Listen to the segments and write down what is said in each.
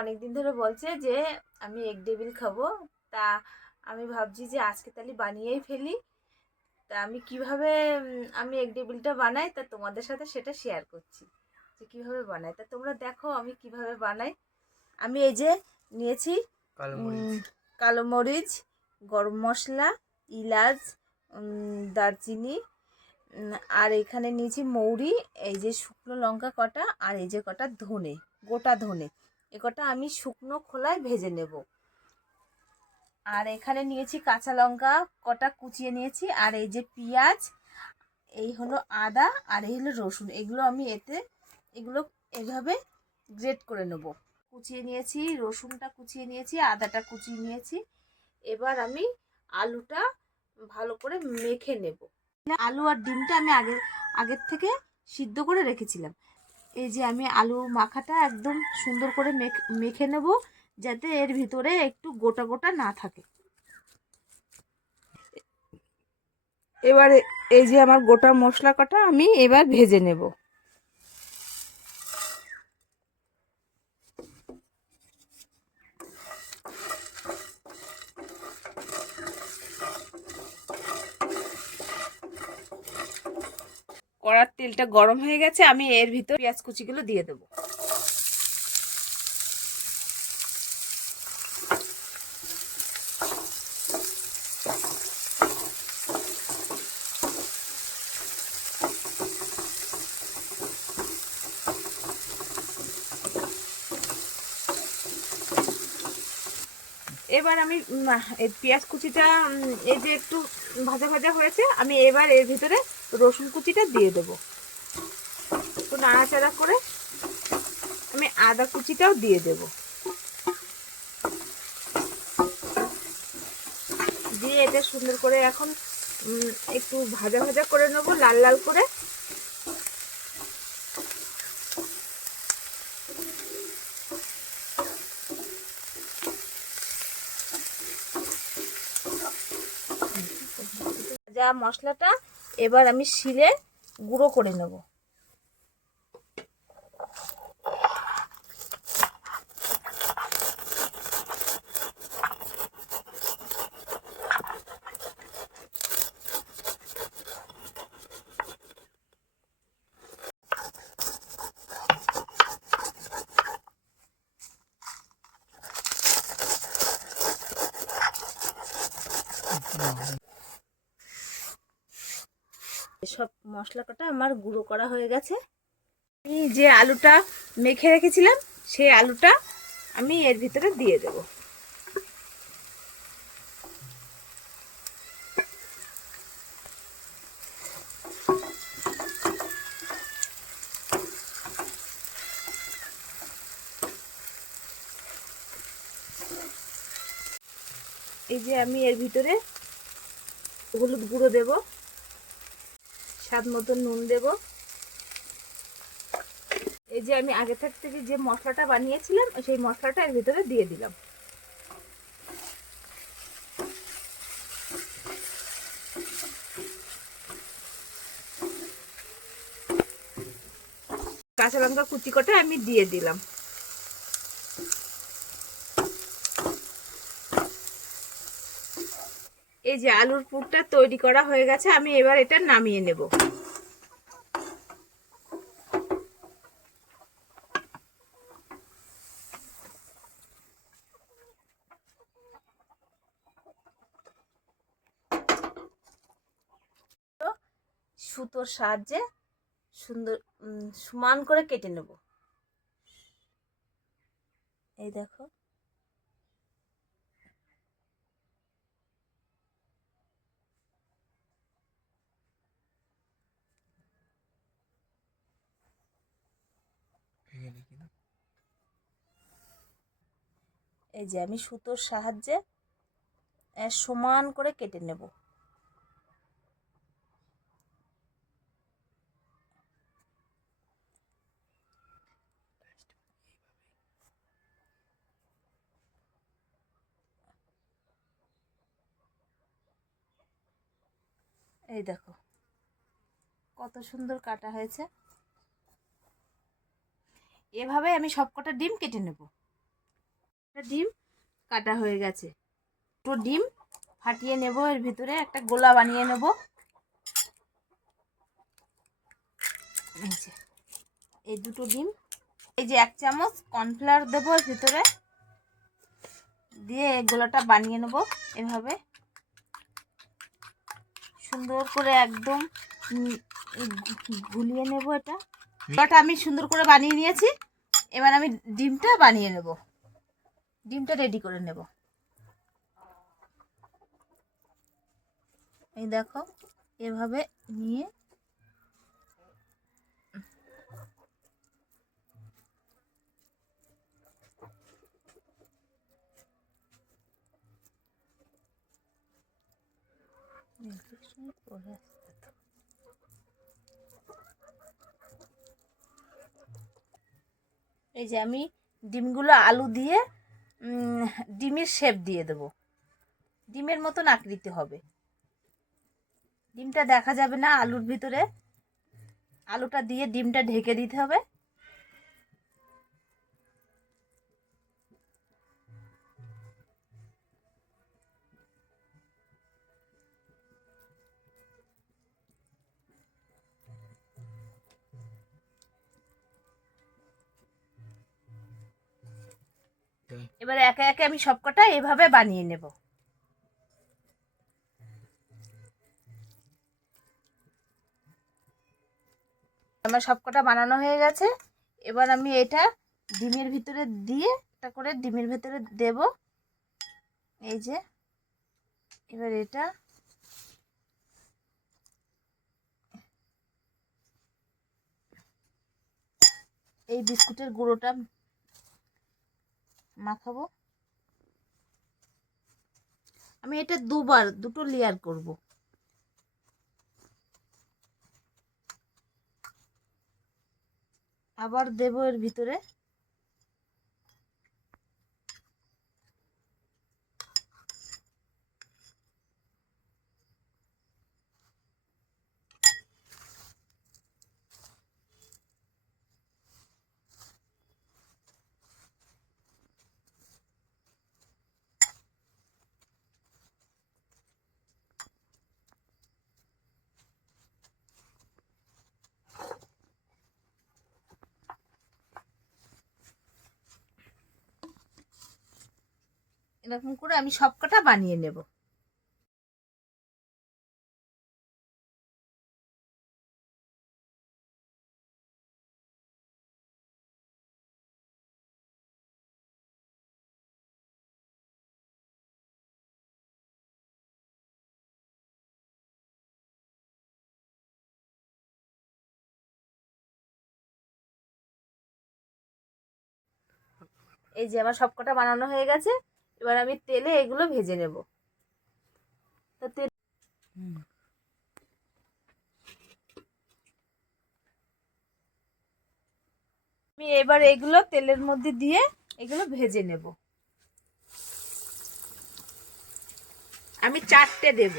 অনেক দিন ধরে বলছে যে আমি এগ ডেবিল খাব। তা আমি ভাবছি যে আজকে তাহলে বানিয়েই ফেলি। তা আমি কীভাবে আমি এগ ডেবিলটা বানাই? তা তোমাদের সাথে সেটা শেয়ার করছি যে কীভাবে বানাই? তা তোমরা দেখো আমি কীভাবে বানাই। আমি এই যে নিয়েছি কালো মরিচ। গরম মশলা ইলাচ দারচিনি আর এখানে নিয়েছি মৌরি এই যে শুকনো লঙ্কা কটা আর এই যে কটা ধনে গোটা ধনে। এ কটা আমি শুকনো খোলায় ভেজে নেব। আর এখানে নিয়েছি কাঁচা লঙ্কা, কটা কুচিয়ে নিয়েছি, আর এই যে পেঁয়াজ, এই হলো আদা, আর এই হলো রসুন। এগুলো আমি এতে, এগুলো এভাবে গ্রেট করে নেব। কুচিয়ে নিয়েছি, রসুনটা কুচিয়ে নিয়েছি, আদাটা কুচিয়ে নিয়েছি। এবার আমি আলুটা ভালো করে মেখে নেব। আলু আর ডিমটা আমি আগে, আগের থেকে সিদ্ধ করে রেখেছিলাম। এই যে আমি আলু মাখাটা একদম সুন্দর করে মেখ- নেব যাতে এর ভিতরে একটু গোটা গোটা না থাকে। এবারে এই যে আমার গোটা মশলা কাটা আমি এবার ভেজে নেব। কড়ার তেলটা গরম হয়ে গেছে, আমি এর ভিতর পেঁয়াজ কুচিগুলো দিয়ে দেবো। এবার আমি পেঁয়াজ কুচিটা এই যে একটু ভাজা ভাজা হয়েছে, আমি এবার এর ভিতরে রসুন কুচিটা দিয়ে দেবো। একটু নাড়াচাড়া করে আমি আদা কুচিটাও দিয়ে দেব। দিয়ে এটা সুন্দর করে এখন একটু ভাজা ভাজা করে নেব, লাল লাল করে। যা মশলাটা এবার আমি শিলে গুঁড়ো করে নেব। সব মশলা কটা আমার গুঁড়ো করা হয়ে গেছে। আমি যে আলুটা মেখে রেখেছিলাম, সেই আলুটা আমি এর ভিতরে দিয়ে দেব। এই যে আমি এর ভিতরে হলুদ গুঁড়ো দেবো। স্বাদ মতো নুন দেব। এই যে আমি আগে থাকতে যে- যে মশলাটা বানিয়েছিলাম, সেই মশলাটা এর ভিতরে দিয়ে দিলাম। কাঁচা লঙ্কা কুচি কটা আমি দিয়ে দিলাম। এই যে আলুর পুরটা তৈরি করা হয়ে গেছে, আমি এবার এটা নামিয়ে নেব। সুতোর সাহায্যে সুন্দর সমান করে কেটে নেব। এই দেখো। এই যে আমি সুতোর সাহায্যে সমান করে কেটে নেব। এই দেখো, কত সুন্দর কাটা হয়েছে। এভাবে আমি সবকটা ডিম কেটে নেব। ডিম কাটা হয়ে গেছে। দুটো ডিম ফাটিয়ে নেব এর ভিতরে একটা গোলা বানিয়ে নেব। এই দুটো ডিম এই যে এক চামচ কর্নফ্লাওয়ার দেবো এর ভিতরে। দিয়ে এই গোলাটা বানিয়ে নেব এভাবে। সুন্দর করে একদম গুলিয়ে নেব এটা। গোলাটা আমি সুন্দর করে বানিয়ে নিয়েছি। এবার আমি ডিমটা বানিয়ে নেব। ডিমটা রেডি করে নেব। এই দেখো এভাবে নিয়ে এই যে আমি ডিমগুলো আলু দিয়ে ডিমের শেপ দিয়ে দেবো। ডিমের মতন আকৃতি হবে। ডিমটা দেখা যাবে না আলুর ভিতরে। আলুটা দিয়ে ডিমটা ঢেকে দিতে হবে। এবার একে একে আমি সবকটা এভাবে বানিয়ে নেব। আমার সবকটা বানানো হয়ে গেছে। এবার আমি এটা ডিমের ভিতরে দিয়ে একটা করে ডিমের ভিতরে দেব। এই যে, এবার এটা এই বিস্কুটের গুঁড়োটা মাখাবো। আমি এটা দুবার দুটো লেয়ার করব। আবার দেব এর ভিতরে। এরকম করে আমি সবকটা বানিয়ে নেব। এই যে আমার সবকটা বানানো হয়ে গেছে। এবার আমি তেলে এগুলো ভেজে নেব। আমি এবার এগুলো তেলের মধ্যে দিয়ে এগুলো ভেজে নেব। আমি চারটে দেব।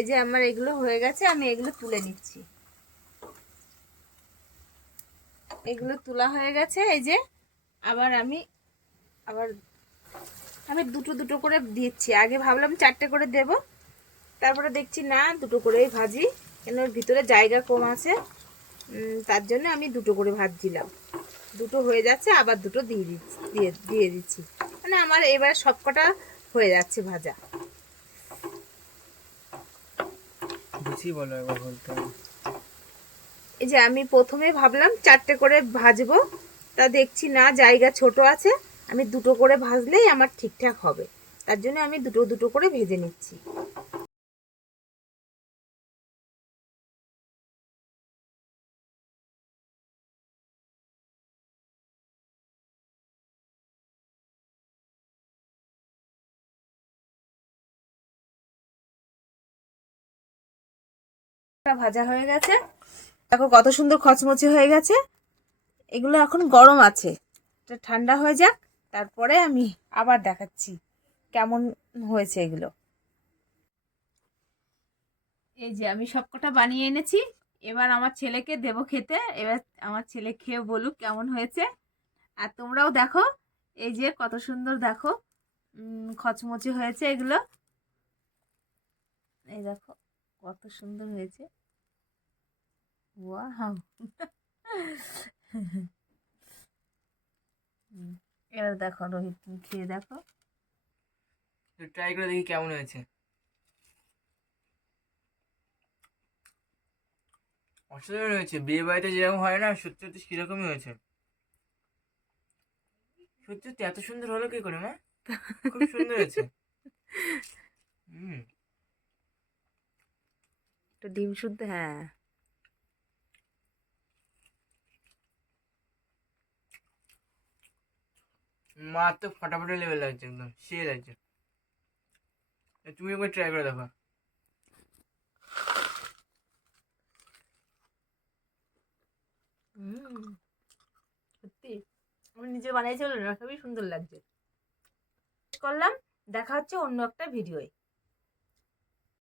এই যে আমার এগুলো হয়ে গেছে, আমি এগুলো তুলে নিচ্ছি। এগুলো তোলা হয়ে গেছে, এই যে আবার আমি আবার আমি দুটো দুটো করে দিচ্ছি। আগে ভাবলাম চারটে করে দেব, তারপরে দেখছি না, দুটো করেই ভাজি। কেন ভিতরে জায়গা কম আছে তার জন্য আমি দুটো করে ভাজছিলাম দুটো হয়ে যাচ্ছে, আবার দুটো দিয়ে দিচ্ছি, দিয়ে দিয়ে দিচ্ছি। মানে আমার এবার সবকটা হয়ে যাচ্ছে ভাজা। বুঝি বলো একবার বলতে। এই যে আমি প্রথমে ভাবলাম চারটে করে ভাজবো, তা দেখছি না, জায়গা ছোট আছে, আমি দুটো করে ভাজলেই আমার ঠিকঠাক হবে তার জন্য আমি দুটো দুটো করে ভেজে নিচ্ছি ভাজা হয়ে গেছে। দেখো কত সুন্দর খচমচে হয়ে গেছে। এগুলো এখন গরম আছে। এটা ঠান্ডা হয়ে যাক, তারপরে আমি আবার দেখাচ্ছি কেমন হয়েছে এগুলো। এই যে আমি সবকটা বানিয়ে এনেছি। এবার আমার ছেলেকে দেব খেতে। এবার আমার ছেলে খেয়ে বলুক কেমন হয়েছে। আর তোমরাও দেখো, এই যে কত সুন্দর দেখো খচমচে হয়েছে এগুলো। এই দেখো, কত সুন্দর হয়েছে। ওয়াও এবার দেখো রোহিত তুমি খেয়ে দেখো। ট্রাই করে দেখি কেমন হয়েছে। অসাধারণ হয়েছে। বিয়ে বাড়িতে যেরকম হয় না সত্যি সত্যি সেরকমই হয়েছে। সত্যি সত্যি এত সুন্দর হলো কি করে মা? খুব সুন্দর হয়েছে। হুম একটু ডিম শুদ্ধ হ্যাঁ। মা তো ফটাফটা লেভেল লাগছে একদম সে লাগছে। তুমি একবার ট্রাই করে দেখো। সত্যি আমি নিজে বানাইছি না, সবই সুন্দর লাগছে। করলাম, দেখা হচ্ছে অন্য একটা ভিডিওয়